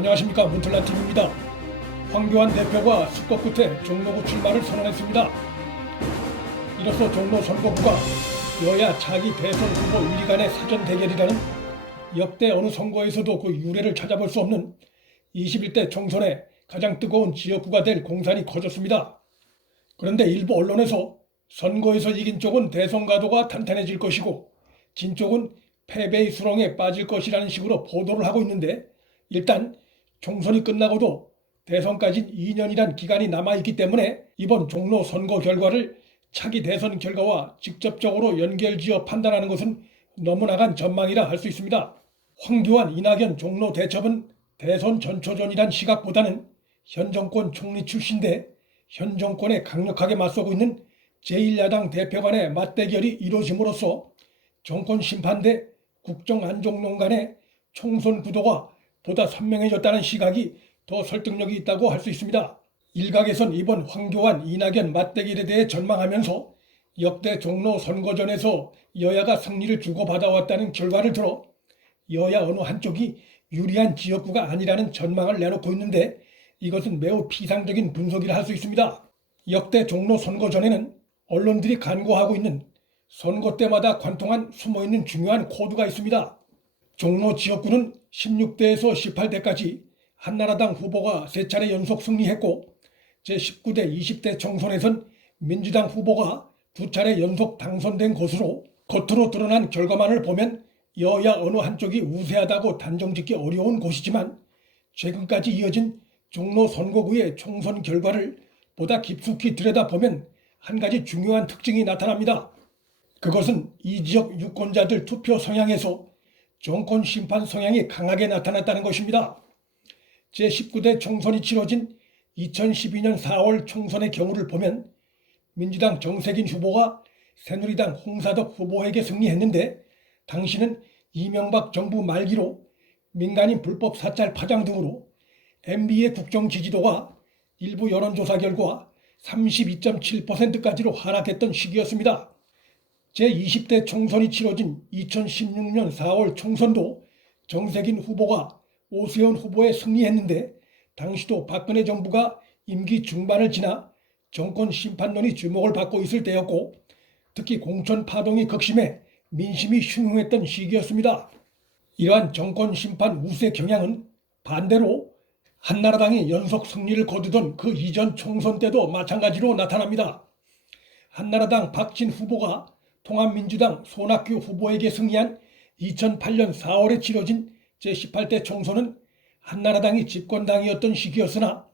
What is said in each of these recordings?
안녕하십니까, 문틀란TV입니다. 황교안 대표가 수법 끝에 종로구 출마를 선언했습니다. 이로써 종로 선거구가 여야 차기 대선 후보 1위 간의 사전 대결이라는 역대 어느 선거에서도 그 유례를 찾아볼 수 없는 21대 총선의 가장 뜨거운 지역구가 될 공산이 커졌습니다. 그런데 일부 언론에서 선거에서 이긴 쪽은 대선 가도가 탄탄해질 것이고 진 쪽은 패배의 수렁에 빠질 것이라는 식으로 보도를 하고 있는데, 일단 총선이 끝나고도 대선까지 2년이란 기간이 남아있기 때문에 이번 종로 선거 결과를 차기 대선 결과와 직접적으로 연결지어 판단하는 것은 너무 나간 전망이라 할 수 있습니다. 황교안, 이낙연 종로 대첩은 대선 전초전이란 시각보다는 현 정권 총리 출신대 현 정권에 강력하게 맞서고 있는 제1야당 대표 간의 맞대결이 이루어짐으로써 정권 심판대 국정안정론 간의 총선 구도가 보다 선명해졌다는 시각이 더 설득력이 있다고 할 수 있습니다. 일각에선 이번 황교안, 이낙연 맞대결에 대해 전망하면서 역대 종로 선거전에서 여야가 승리를 주고받아왔다는 결과를 들어 여야 어느 한쪽이 유리한 지역구가 아니라는 전망을 내놓고 있는데, 이것은 매우 피상적인 분석이라 할 수 있습니다. 역대 종로 선거전에는 언론들이 간과하고 있는 선거 때마다 관통한 숨어있는 중요한 코드가 있습니다. 종로 지역구는 16대에서 18대까지 한나라당 후보가 3차례 연속 승리했고, 제19대 20대 총선에선 민주당 후보가 2차례 연속 당선된 것으로 겉으로 드러난 결과만을 보면 여야 어느 한쪽이 우세하다고 단정짓기 어려운 곳이지만, 최근까지 이어진 종로 선거구의 총선 결과를 보다 깊숙이 들여다보면 한 가지 중요한 특징이 나타납니다. 그것은 이 지역 유권자들 투표 성향에서 정권 심판 성향이 강하게 나타났다는 것입니다. 제19대 총선이 치러진 2012년 4월 총선의 경우를 보면 민주당 정세균 후보가 새누리당 홍사덕 후보에게 승리했는데, 당시는 이명박 정부 말기로 민간인 불법 사찰 파장 등으로 MB의 국정 지지도가 일부 여론조사 결과 32.7%까지로 하락했던 시기였습니다. 제20대 총선이 치러진 2016년 4월 총선도 정세균 후보가 오세훈 후보에 승리했는데, 당시도 박근혜 정부가 임기 중반을 지나 정권 심판론이 주목을 받고 있을 때였고, 특히 공천 파동이 극심해 민심이 흉흉했던 시기였습니다. 이러한 정권 심판 우세 경향은 반대로 한나라당이 연속 승리를 거두던 그 이전 총선 때도 마찬가지로 나타납니다. 한나라당 박진 후보가 통합민주당 손학규 후보에게 승리한 2008년 4월에 치러진 제18대 총선은 한나라당이 집권당이었던 시기였으나,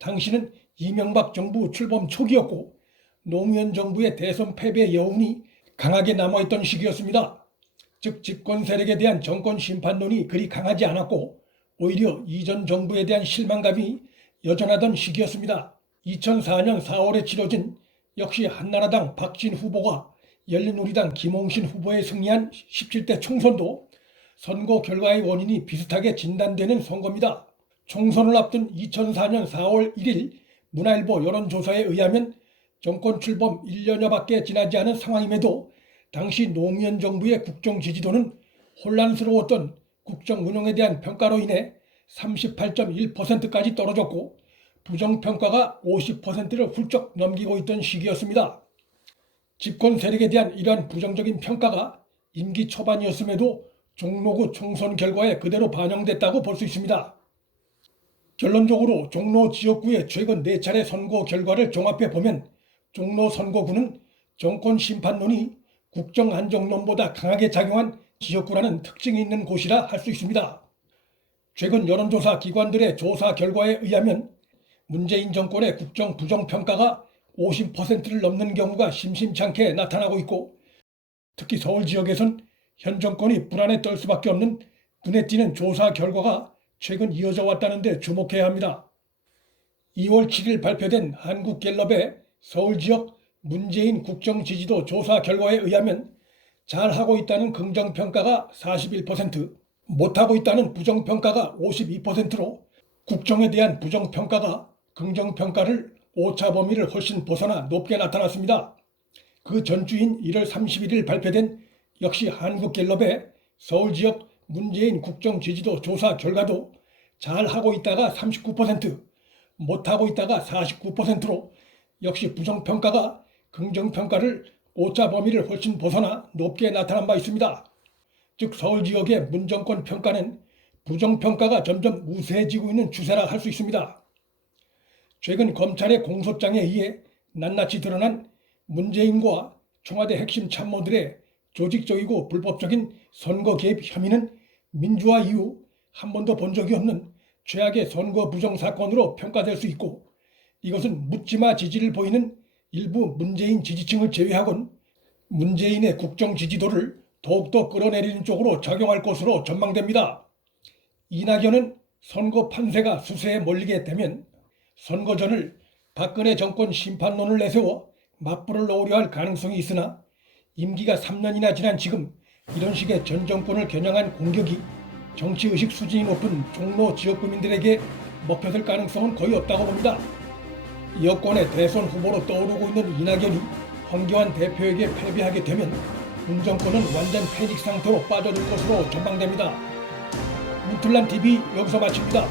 당시는 이명박 정부 출범 초기였고 노무현 정부의 대선 패배 여운이 강하게 남아있던 시기였습니다. 즉 집권 세력에 대한 정권 심판론이 그리 강하지 않았고 오히려 이전 정부에 대한 실망감이 여전하던 시기였습니다. 2004년 4월에 치러진 역시 한나라당 박진 후보가 열린우리당 김홍신 후보에 승리한 17대 총선도 선거 결과의 원인이 비슷하게 진단되는 선거입니다. 총선을 앞둔 2004년 4월 1일 문화일보 여론조사에 의하면 정권 출범 1년여밖에 지나지 않은 상황임에도 당시 노무현 정부의 국정 지지도는 혼란스러웠던 국정 운영에 대한 평가로 인해 38.1%까지 떨어졌고 부정평가가 50%를 훌쩍 넘기고 있던 시기였습니다. 집권 세력에 대한 이러한 부정적인 평가가 임기 초반이었음에도 종로구 총선 결과에 그대로 반영됐다고 볼 수 있습니다. 결론적으로 종로 지역구의 최근 4차례 선거 결과를 종합해 보면 종로 선거구는 정권 심판론이 국정 안정론보다 강하게 작용한 지역구라는 특징이 있는 곳이라 할 수 있습니다. 최근 여론조사 기관들의 조사 결과에 의하면 문재인 정권의 국정 부정평가가 50%를 넘는 경우가 심심찮게 나타나고 있고, 특히 서울 지역에선 현 정권이 불안에 떨 수밖에 없는 눈에 띄는 조사 결과가 최근 이어져 왔다는 데 주목해야 합니다. 2월 7일 발표된 한국갤럽의 서울 지역 문재인 국정 지지도 조사 결과에 의하면 잘하고 있다는 긍정평가가 41%, 못하고 있다는 부정평가가 52%로 국정에 대한 부정평가가 긍정평가를 오차 범위를 훨씬 벗어나 높게 나타났습니다. 그 전주인 1월 31일 발표된 역시 한국갤럽의 서울 지역 문재인 국정 지지도 조사 결과도 잘하고 있다가 39%, 못하고 있다가 49%로 역시 부정평가가 긍정평가를 오차 범위를 훨씬 벗어나 높게 나타난 바 있습니다. 즉 서울 지역의 문정권 평가는 부정평가가 점점 우세해지고 있는 추세라 할 수 있습니다. 최근 검찰의 공소장에 의해 낱낱이 드러난 문재인과 청와대 핵심 참모들의 조직적이고 불법적인 선거 개입 혐의는 민주화 이후 한 번도 본 적이 없는 최악의 선거 부정 사건으로 평가될 수 있고, 이것은 묻지마 지지를 보이는 일부 문재인 지지층을 제외하곤 문재인의 국정 지지도를 더욱더 끌어내리는 쪽으로 작용할 것으로 전망됩니다. 이낙연은 선거 판세가 수세에 몰리게 되면 선거전을 박근혜 정권 심판론을 내세워 맞불을 놓으려 할 가능성이 있으나, 임기가 3년이나 지난 지금 이런 식의 전 정권을 겨냥한 공격이 정치의식 수준이 높은 종로 지역구민들에게 먹혀들 가능성은 거의 없다고 봅니다. 여권의 대선 후보로 떠오르고 있는 이낙연이 황교안 대표에게 패배하게 되면 문정권은 완전 패닉 상태로 빠져들 것으로 전망됩니다. 문틀란TV 여기서 마칩니다.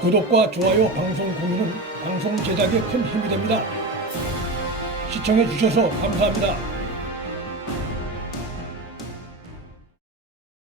구독과 좋아요, 방송 공유는 방송 제작에 큰 힘이 됩니다. 시청해주셔서 감사합니다.